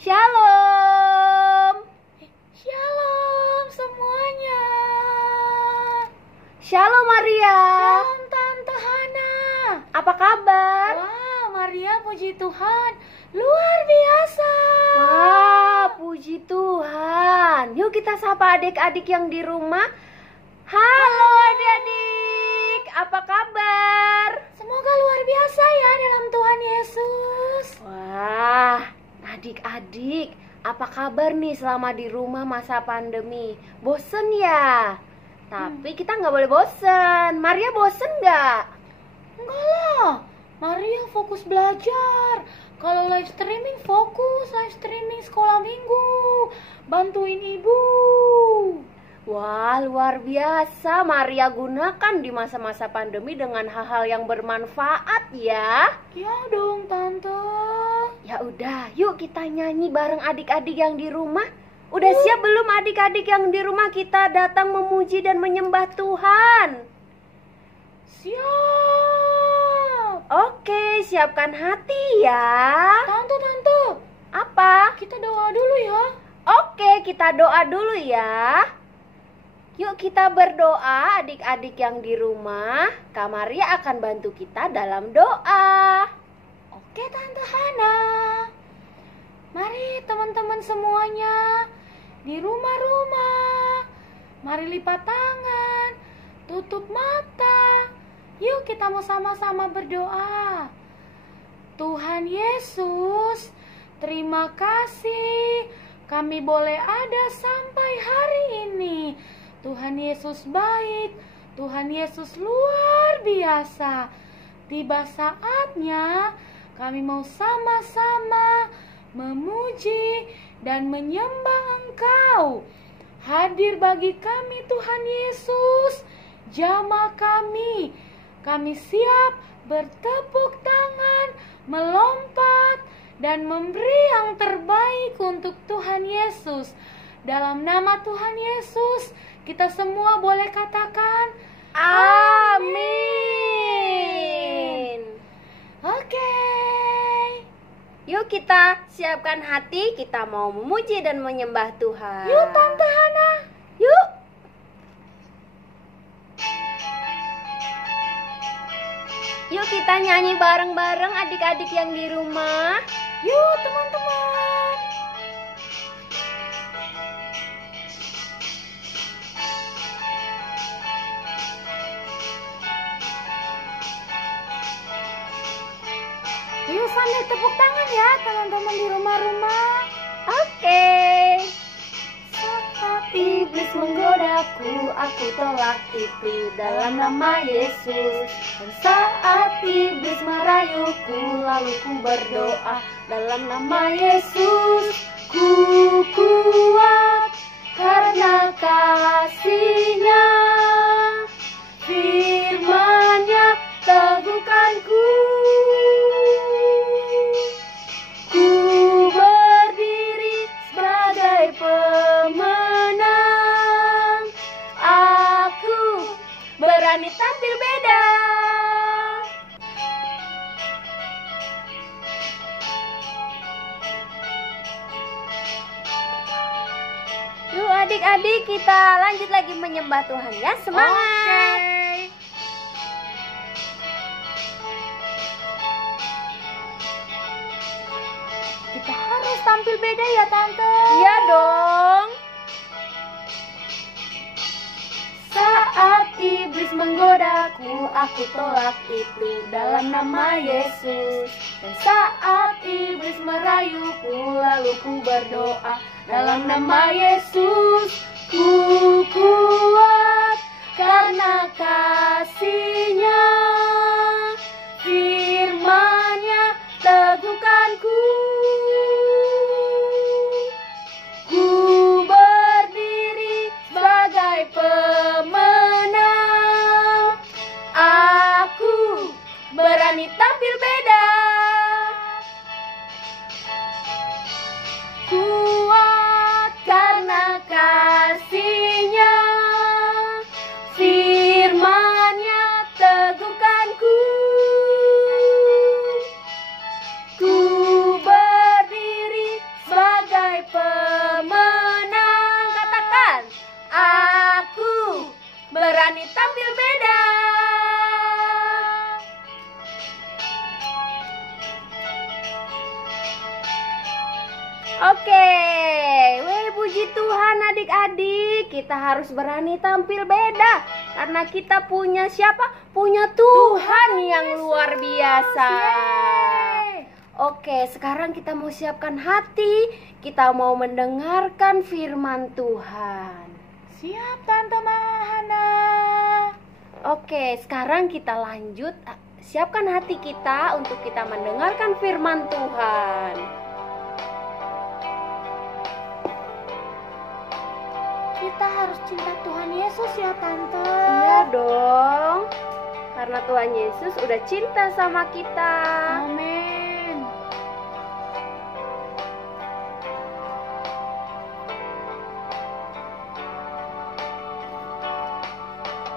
Shalom. Shalom semuanya. Shalom Maria. Shalom Tante Hana. Apa kabar? Wah, Maria puji Tuhan. Luar biasa. Wah, puji Tuhan. Yuk kita sapa adik-adik yang di rumah. Halo adik-adik, apa kabar? Semoga luar biasa ya dalam Tuhan Yesus. Wah, adik-adik, apa kabar nih selama di rumah masa pandemi? Bosen ya? Tapi kita nggak boleh bosen. Maria bosen nggak? Enggak lah, Maria fokus belajar. Kalau live streaming fokus, live streaming sekolah minggu, bantuin ibu. Wah, luar biasa. Maria gunakan di masa-masa pandemi dengan hal-hal yang bermanfaat ya. Ya dong Tante. Ya udah, yuk kita nyanyi bareng adik-adik yang di rumah. Udah siap belum adik-adik yang di rumah kita datang memuji dan menyembah Tuhan? Siap. Oke, siapkan hati ya. Tante. Apa? Kita doa dulu ya. Oke, kita doa dulu ya. Yuk kita berdoa adik-adik yang di rumah. Kak Maria akan bantu kita dalam doa. Oke Tante Hana. Mari teman-teman semuanya di rumah-rumah. Mari lipat tangan, tutup mata. Yuk kita mau sama-sama berdoa. Tuhan Yesus, terima kasih kami boleh ada sampai hari ini. Tuhan Yesus baik, Tuhan Yesus luar biasa. Tiba saatnya kami mau sama-sama memuji dan menyembah Engkau. Hadir bagi kami Tuhan Yesus, jamah kami. Kami siap bertepuk tangan, melompat, dan memberi yang terbaik untuk Tuhan Yesus. Dalam nama Tuhan Yesus, kita semua boleh katakan Amin. Oke. Yuk kita siapkan hati, kita mau memuji dan menyembah Tuhan. Yuk Tante Hana. Yuk. Yuk kita nyanyi bareng-bareng adik-adik yang di rumah. Yuk teman-teman. Yuk sambil tepuk tangan ya teman-teman di rumah-rumah. Oke. Saat iblis menggodaku, aku tolak itu dalam nama Yesus. Dan saat iblis merayuku, lalu ku berdoa dalam nama Yesus. Ku kuat karena kasih-Nya, firman-Nya teguhkanku. Ku berdiri sebagai pemenang. Aku berani tampil beda. Yuk adik-adik kita lanjut lagi menyembah Tuhan ya. Semangat. Oke. Kita harus tampil beda ya Tante. Iya dong. Saat iblis menggodaku, aku tolak itu dalam nama Yesus. Dan saat iblis merayuku, lalu ku berdoa dalam nama Yesus. Ku kuat karena kasih-Nya, firman-Nya teguhkanku. Ku berdiri sebagai pemenang. Aku berani tampil beda. Kuat karena kasih-Nya, firman-Nya teguh. Oke, weh puji Tuhan adik-adik, kita harus berani tampil beda karena kita punya siapa? Punya Tuhan yang luar biasa. Oke, sekarang kita mau siapkan hati, kita mau mendengarkan firman Tuhan. Siap Tante Mahana. Oke, sekarang kita lanjut. Siapkan hati kita untuk kita mendengarkan firman Tuhan. Kita harus cinta Tuhan Yesus ya Tante. Iya dong, karena Tuhan Yesus udah cinta sama kita. Amin.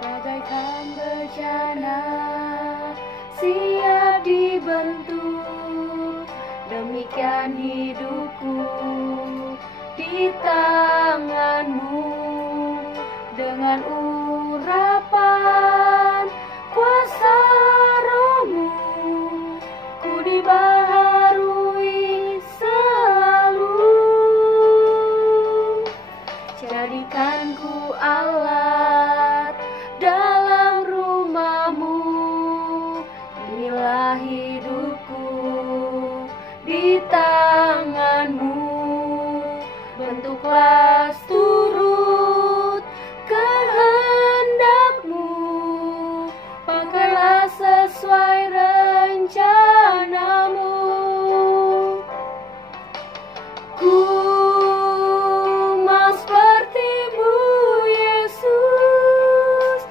Bagaikan bejana siap dibentuk, demikian hidupku di tanganmu. Dengan urapan kuasa rohmu, ku dibaharui selalu. Jadikan ku alat dalam rumahmu, inilah hidupku di tanganmu. Bentuklah turut kehendakmu, pakailah sesuai rencanamu. Ku mau sepertimu Yesus,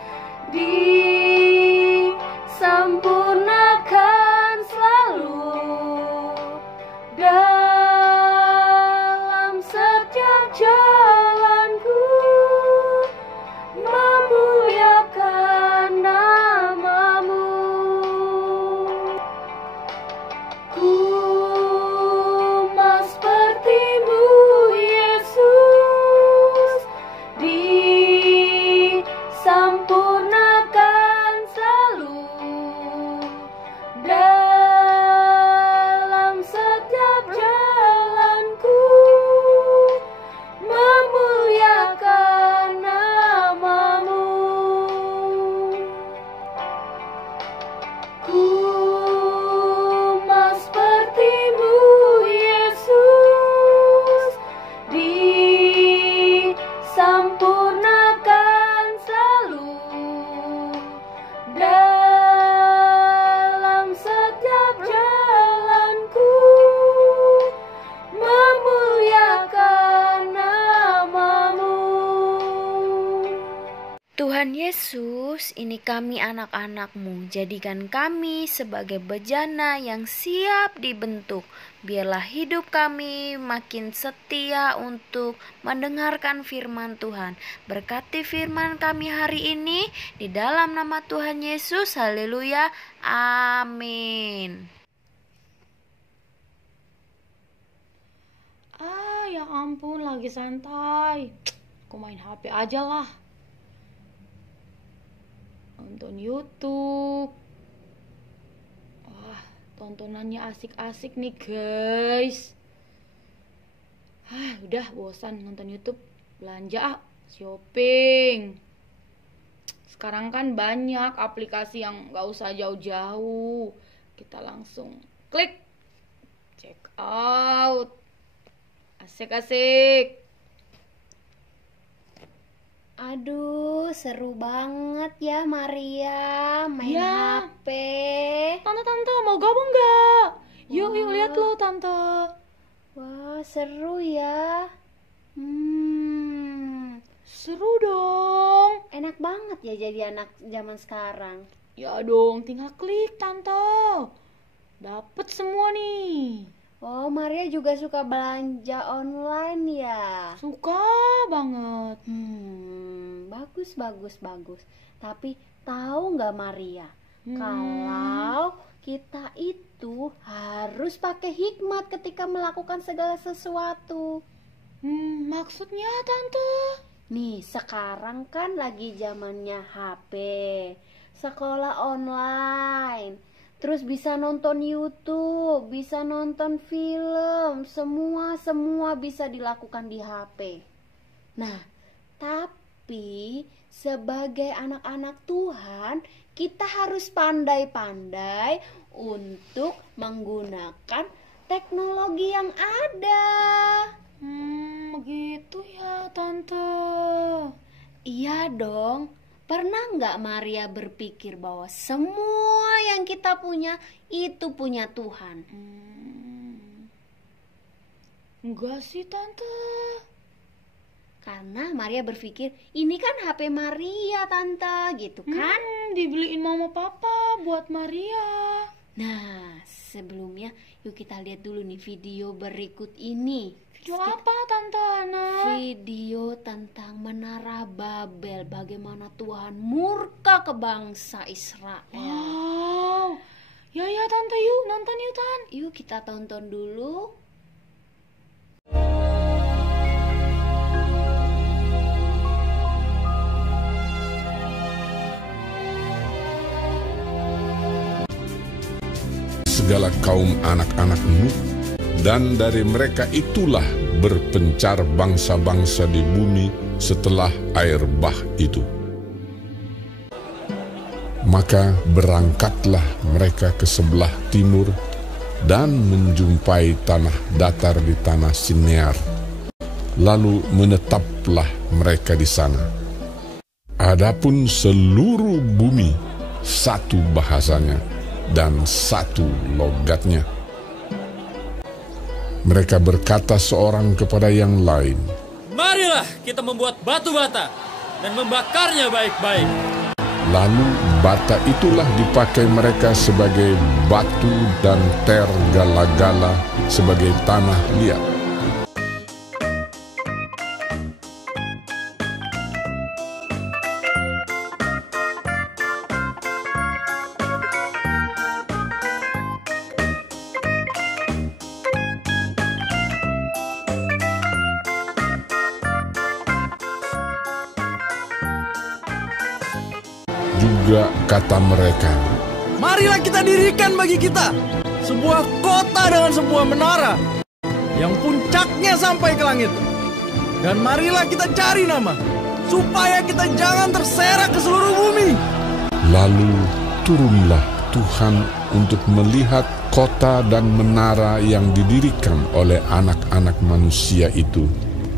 disempurnakan selalu dalam setiap jalanku, memuliakan namamu. Ku mau sepertimu Yesus, disempurnakan selalu dalam setiap jalanku, memuliakan namamu. Ku mau sepertimu Yesus, disempurnakan selalu dalam setiap jalanku, memuliakan namamu. Tuhan Yesus, ini kami anak-anak-Mu, jadikan kami sebagai bejana yang siap dibentuk. Biarlah hidup kami makin setia untuk mendengarkan firman Tuhan. Berkati firman kami hari ini, di dalam nama Tuhan Yesus, haleluya, amin. Ya ampun, lagi santai. Aku main HP aja lah. Nonton YouTube. Wah, tontonannya asik-asik nih guys. Udah bosan nonton YouTube. Belanja shopping. Sekarang kan banyak aplikasi yang gak usah jauh-jauh. Kita langsung klik, check out. Asik-asik. Aduh, seru banget ya Maria main Ya. HP. Tante, mau gabung gak? Yuk lihat lo Tante. Wah, seru ya. Seru dong. Enak banget ya jadi anak zaman sekarang. Ya dong, tinggal klik Tante. Dapet semua nih. Oh, Maria juga suka belanja online ya? Suka banget. Bagus. Tapi tahu nggak Maria? Kalau kita itu harus pakai hikmat ketika melakukan segala sesuatu. Maksudnya Tante? Nih, sekarang kan lagi zamannya HP, sekolah online. terus bisa nonton YouTube, bisa nonton film, semua bisa dilakukan di HP. Nah, tapi sebagai anak-anak Tuhan, kita harus pandai-pandai untuk menggunakan teknologi yang ada. Begitu ya, Tante. Iya dong. Pernah nggak Maria berpikir bahwa semua yang kita punya itu punya Tuhan? Enggak sih, Tante. Karena Maria berpikir, ini kan HP Maria, Tante, gitu kan? Dibeliin mama papa buat Maria. Nah, sebelumnya yuk kita lihat dulu nih video berikut ini. Video apa, Tante Hana? Video tentang Menara Babel, bagaimana Tuhan murka ke bangsa Israel. Wow. Ya Tante, yuk nonton yuk, Tan. Yuk kita tonton dulu. Segala kaum anak-anak Nuh, dan dari mereka itulah berpencar bangsa-bangsa di bumi setelah air bah itu. Maka berangkatlah mereka ke sebelah timur dan menjumpai tanah datar di tanah Sinear. Lalu menetaplah mereka di sana. Adapun seluruh bumi satu bahasanya dan satu logatnya. Mereka berkata seorang kepada yang lain, "Marilah kita membuat batu bata dan membakarnya baik-baik." Lalu bata itulah dipakai mereka sebagai batu dan tergala-gala sebagai tanah liat. Juga kata mereka, Marilah kita dirikan bagi kita sebuah kota dengan sebuah menara yang puncaknya sampai ke langit. Dan marilah kita cari nama supaya kita jangan terserak ke seluruh bumi. Lalu turunlah Tuhan untuk melihat kota dan menara yang didirikan oleh anak-anak manusia itu.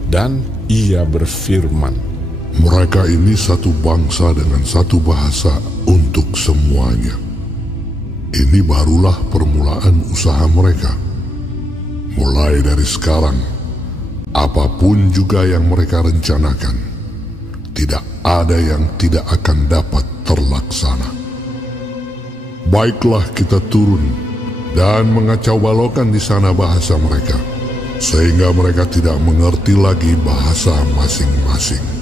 Dan ia berfirman, mereka ini satu bangsa dengan satu bahasa untuk semuanya. Ini barulah permulaan usaha mereka. Mulai dari sekarang, apapun juga yang mereka rencanakan, tidak ada yang tidak akan dapat terlaksana. Baiklah kita turun dan mengacau balaukan di sana bahasa mereka, sehingga mereka tidak mengerti lagi bahasa masing-masing.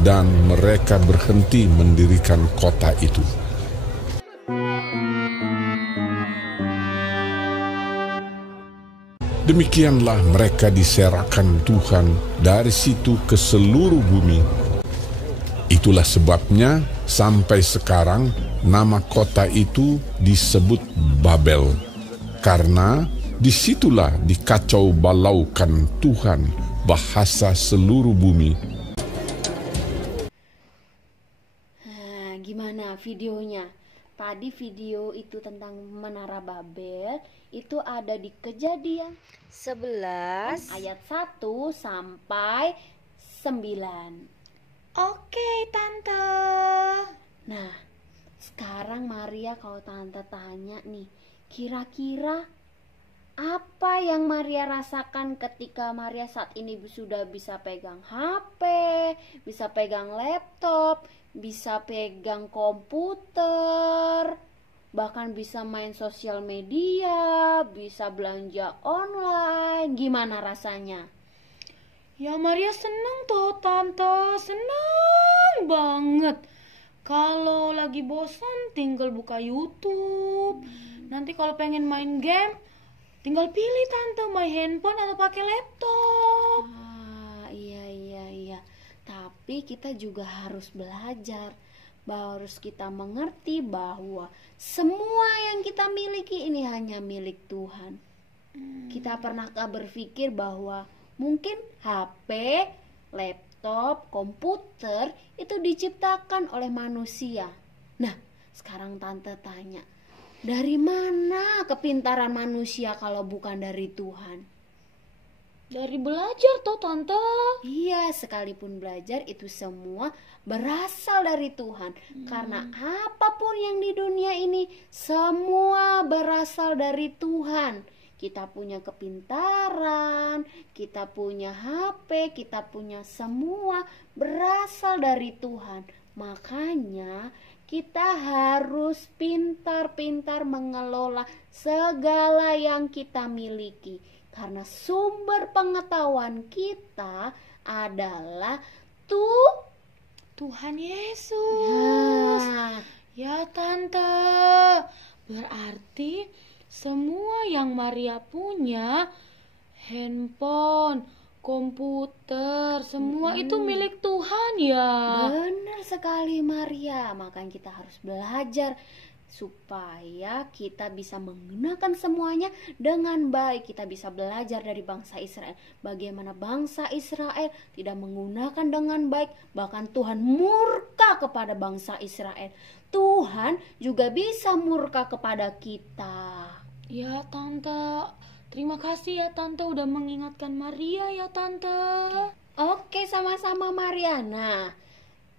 dan mereka berhenti mendirikan kota itu. Demikianlah mereka diserahkan Tuhan dari situ ke seluruh bumi. Itulah sebabnya sampai sekarang nama kota itu disebut Babel, karena disitulah dikacau balaukan Tuhan bahasa seluruh bumi. Gimana videonya? Tadi video itu tentang Menara Babel itu ada di Kejadian 11 ayat 1 sampai 9. Oke, Tante. Nah, sekarang Maria kalau Tante tanya nih, kira-kira Apa yang Maria rasakan ketika Maria saat ini sudah bisa pegang HP, bisa pegang laptop, bisa pegang komputer, bahkan bisa main sosial media, bisa belanja online. Gimana rasanya? Ya Maria seneng tuh Tante, seneng banget. Kalau lagi bosan tinggal buka YouTube. Nanti kalau pengen main game tinggal pilih Tante, main handphone atau pakai laptop. Iya. Tapi kita juga harus belajar, harus kita mengerti bahwa semua yang kita miliki ini hanya milik Tuhan. Kita pernahkah berpikir bahwa mungkin HP, laptop, komputer itu diciptakan oleh manusia? Nah, sekarang Tante tanya, dari mana kepintaran manusia kalau bukan dari Tuhan? Dari belajar tuh Tante. Iya, sekalipun belajar itu semua berasal dari Tuhan. Karena apapun yang di dunia ini semua berasal dari Tuhan. Kita punya kepintaran, kita punya HP, kita punya semua berasal dari Tuhan. Makanya kita harus pintar-pintar mengelola segala yang kita miliki. Karena sumber pengetahuan kita adalah Tuhan Yesus. Ya Tante, berarti semua yang Maria punya, handphone, komputer, semua itu milik Tuhan ya. Benar sekali Maria. Makanya kita harus belajar supaya kita bisa menggunakan semuanya dengan baik. Kita bisa belajar dari bangsa Israel, bagaimana bangsa Israel tidak menggunakan dengan baik, bahkan Tuhan murka kepada bangsa Israel. Tuhan juga bisa murka kepada kita. Ya Tante, terima kasih ya Tante udah mengingatkan Maria ya Tante. Oke, sama-sama Mariana.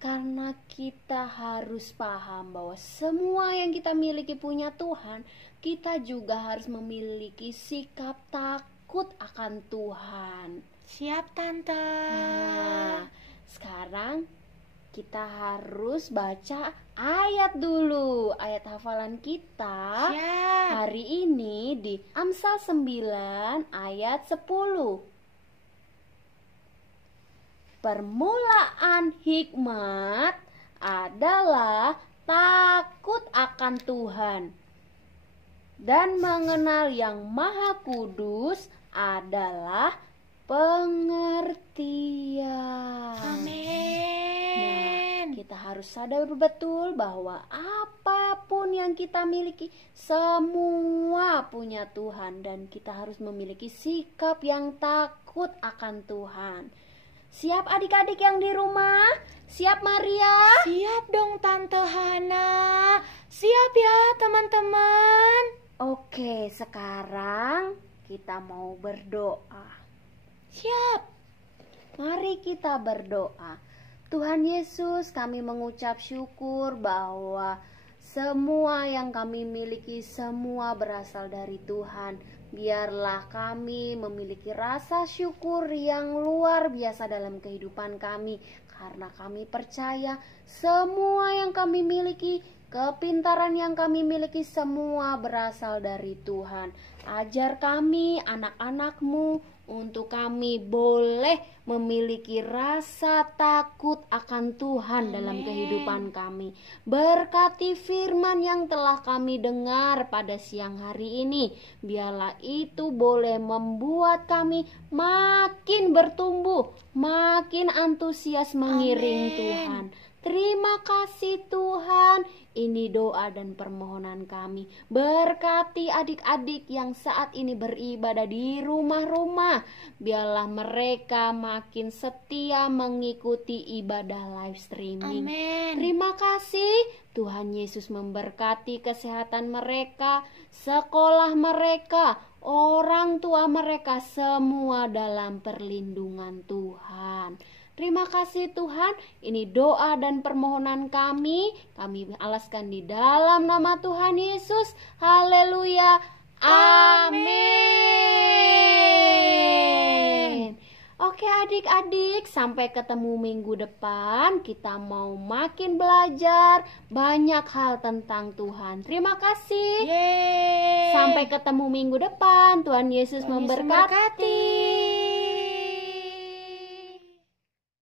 Karena kita harus paham bahwa semua yang kita miliki punya Tuhan, kita juga harus memiliki sikap takut akan Tuhan. Siap Tante. Nah, sekarang kita harus baca ayat dulu. Ayat hafalan kita hari ini di Amsal 9 ayat 10. Permulaan hikmat adalah takut akan Tuhan, dan mengenal Yang Maha Kudus adalah pengertian. Amin. Nah, kita harus sadar betul bahwa apapun yang kita miliki semua punya Tuhan, dan kita harus memiliki sikap yang takut akan Tuhan. Siap adik-adik yang di rumah? Siap Maria? Siap dong Tante Hana. Siap ya teman-teman. Oke, sekarang kita mau berdoa. Siap. Mari kita berdoa. Tuhan Yesus, kami mengucap syukur bahwa semua yang kami miliki semua berasal dari Tuhan. Biarlah kami memiliki rasa syukur yang luar biasa dalam kehidupan kami, karena kami percaya semua yang kami miliki, kepintaran yang kami miliki semua berasal dari Tuhan. Ajar kami, anak-anak-Mu, untuk kami boleh memiliki rasa takut akan Tuhan dalam kehidupan kami. Berkati firman yang telah kami dengar pada siang hari ini. Biarlah itu boleh membuat kami makin bertumbuh, makin antusias mengiring Tuhan. Terima kasih Tuhan. Ini doa dan permohonan kami. Berkati adik-adik yang saat ini beribadah di rumah-rumah. Biarlah mereka makin setia mengikuti ibadah live streaming. Amin. Terima kasih. Tuhan Yesus memberkati kesehatan mereka, sekolah mereka, orang tua mereka, semua dalam perlindungan Tuhan. Terima kasih Tuhan, ini doa dan permohonan kami alaskan di dalam nama Tuhan Yesus. Haleluya, amin. Oke adik-adik, sampai ketemu minggu depan. Kita mau makin belajar banyak hal tentang Tuhan. Terima kasih. Yeay. Sampai ketemu minggu depan. Tuhan Yesus Tuhan Yesus memberkati.